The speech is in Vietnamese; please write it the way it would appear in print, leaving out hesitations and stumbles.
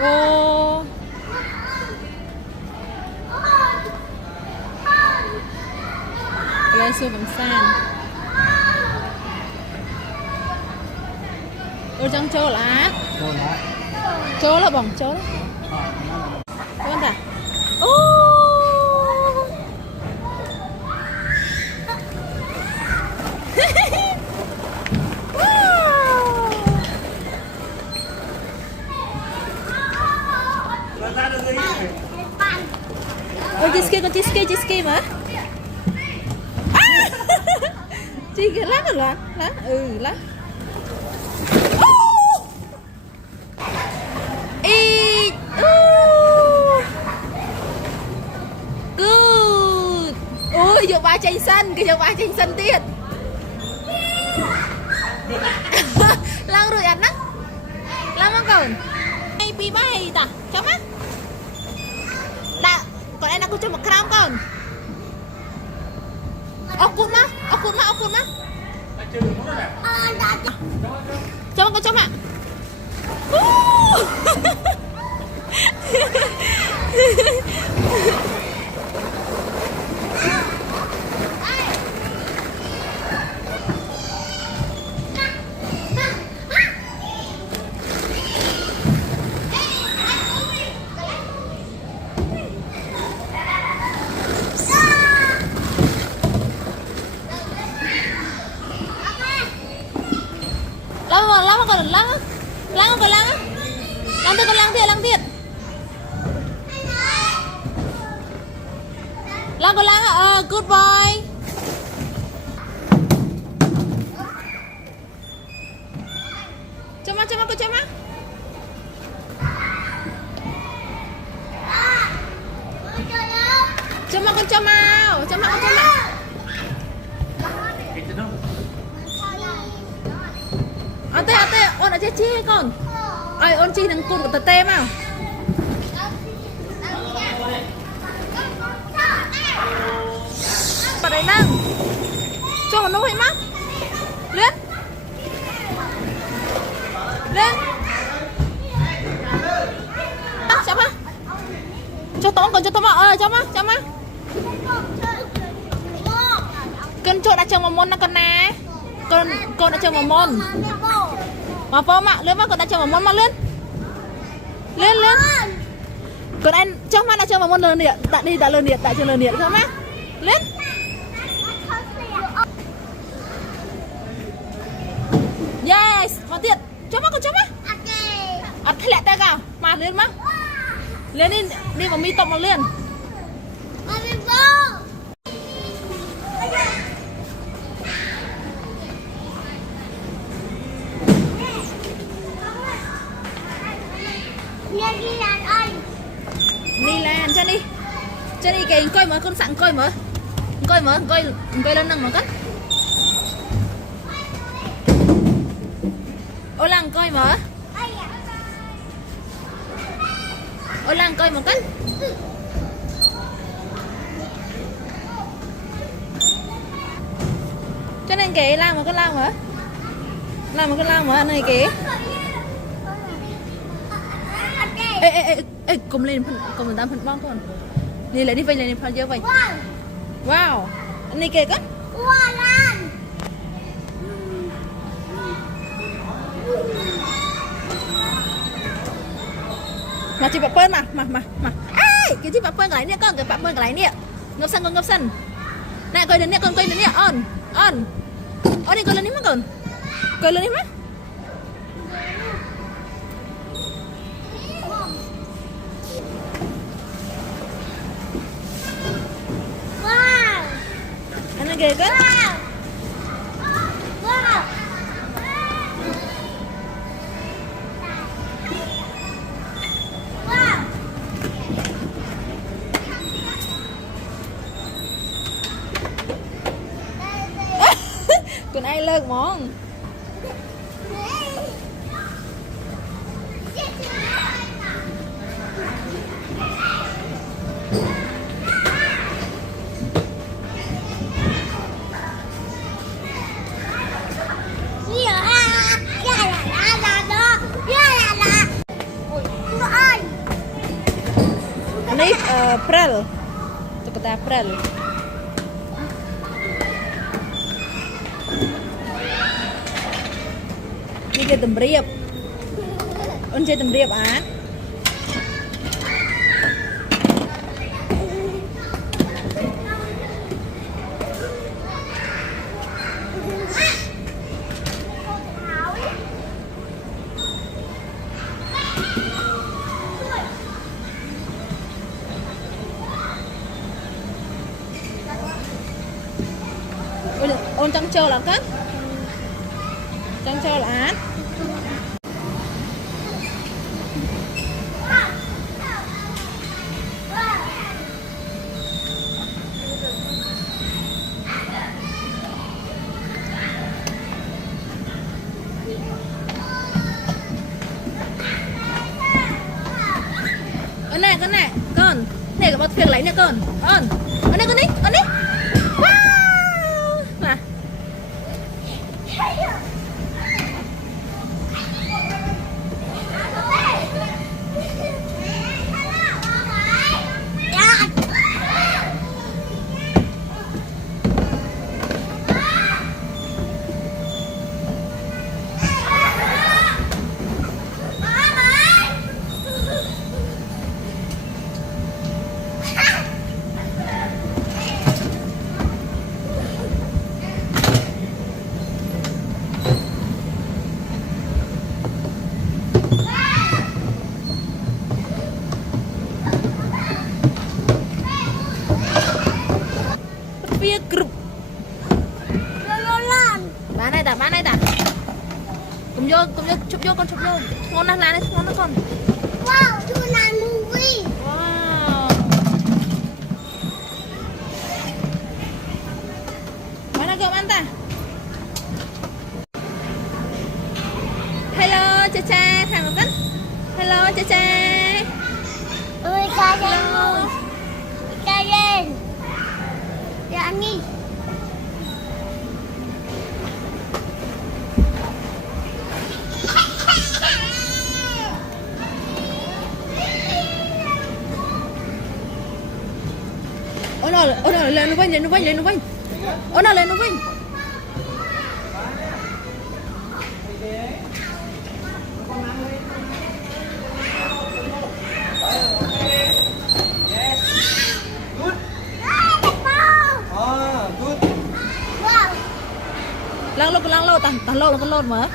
Ô lên xuôi bằng sàn ô chẳng chỗ lá chỗ là bỏng chỗ con ta ô ôi chiếc ski mà chị cái lát rồi lá lá good ôi giờ ba tranh xanh kìa giờ ba tranh xanh tiệt lang rồi ăn á lang mang còn hay pi bay ta chấm á đã còn em đang có cho một gram còn ốc cút má chấm ạ lăng thiệt lăng good boy chấm á ate ôn ở chi con ai ôn chi thằng côn của tờ tê mà vào đây năng cho một nụ hay mắt lên chấm á cho tóm mà chấm á cân chỗ đã chờ một môn nó con nè con đã chờ một môn mà phô mà lên mà con đã chờ một môn mà lên còn anh trong mắt đã chờ một môn lợn điện đã lợn điện không má lên yes vào tiệt cho mắt ăn thay lại tay nào mà lên má lên đi vào mi tộc mà lên Milan cho đi kìa coi mở con sẵn coi lên nâng một cách ô lăng coi mở một cách cho nên kìa làm một cái lao mở này kìa ê cùng lên cùng mình đang phần bong con đi lại đi vay lại đi phần giờ vậy wow anh này kìa cất mà chị bạc quên mà ai cái chị bạc quên cái này nè con cái bạc quên cái này nè ngập sân nè coi đến nè con quên đến nè on đi coi lên đi mà con coi lên đi mà anh kìa cất còn ai lợn món ai prelตุ๊กตา prel นี่จะតម្រៀបអូនចេះតម្រៀបអាអូនចង់ចូលអត់គាត់ចង់ចូលអានអូនណែកូនណែកូននេះក៏មកធ្វើកន្លែងនេះកូនអូនអូននេះកូននេះអូននេះវ៉ាវណាវាគ្រប់បានហើយតាកុំយកជប់យកកូនជប់យកធ្ងន់ណាស់ឡាននេះធ្ងន់ណាស់កូន Wow, Tonight movie. វ៉ាវបានហើយកូនបានតា Hello ចាចាខាងមកកាន់ Hello ចាចា Ôi, ca lên ngồi. Ca lên. Dạ anh đi. Ôi nó lên nó vinh ôi nó lên nó vinh Wow. lăn lô tàn lô là con lô mà